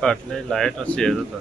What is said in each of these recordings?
फाटले लायट अशी हे जाता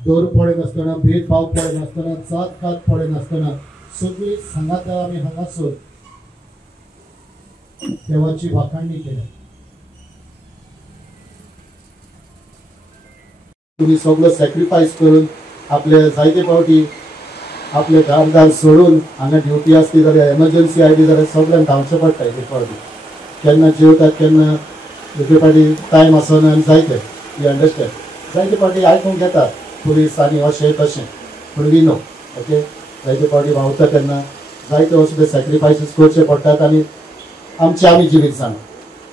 दर पडे नासतना भेदभाव पडे नासतना जात कात पडे नासतना सगळी संघात आमी हांगासर देवाची वाखाणणी केल्या. तुम्ही सगळं सॅक्रिफायस करून आपले जायते फावटी आपले घरदार सोडून हांगा ड्युटी आसली जाल्यार एमर्जन्सी आयली जाल्यार सगळ्यांक धांवचें पडटा एक फावटी. केन्ना जेवतात केन्ना एक फावटी टायम आसना आनी जायते यू अंडरस्टँड जायते फावटी आयकूंक घेतात पुलीस आनी अशें तशें पूण वी नो ओके जायते फावटी भावता तेन्ना जायते अशे सॅक्रिफायसीस करचे पडटात आनी आमी जिवीत जाण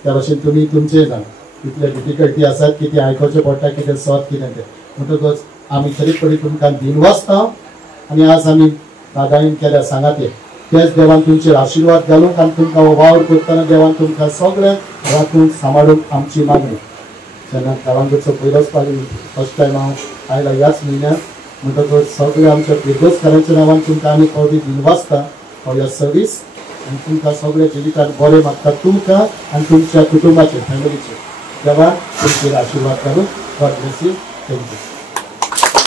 त्या भाशेन तुमी तुमचें जाण कितले डिफिकल्टी आसात कितें आयकोवचें पडटा कितें सॉल्व कितें तें म्हणटकच आमी तरी पडी तुमकां दिनवासता आनी आज आमी कागाळीन केल्या सांगाते तेच देवान तुमचेर आशिर्वाद घालूंक आनी तुमकां हो वावर करतना देवान तुमकां सगळें राखूंक सांबाळूंक आमची मागणी. तेन्ना काळांगचो पयलोच पावली फर्स्ट टायम हांव आयला ह्याच म्हयन्याक. म्हणटकच सगळे आमच्या किर्लोस्करांच्या नांवान तुमकां आमी फावटी दिनवासता फॉर युअर सर्वीस. आनी तुमकां सगळे जिवितांत बरें मागता तुमकां आनी तुमच्या कुटुंबाचे फॅमिलीचे. देवान तुमचेर आशिर्वाद करूं. God bless you. थँक्यू.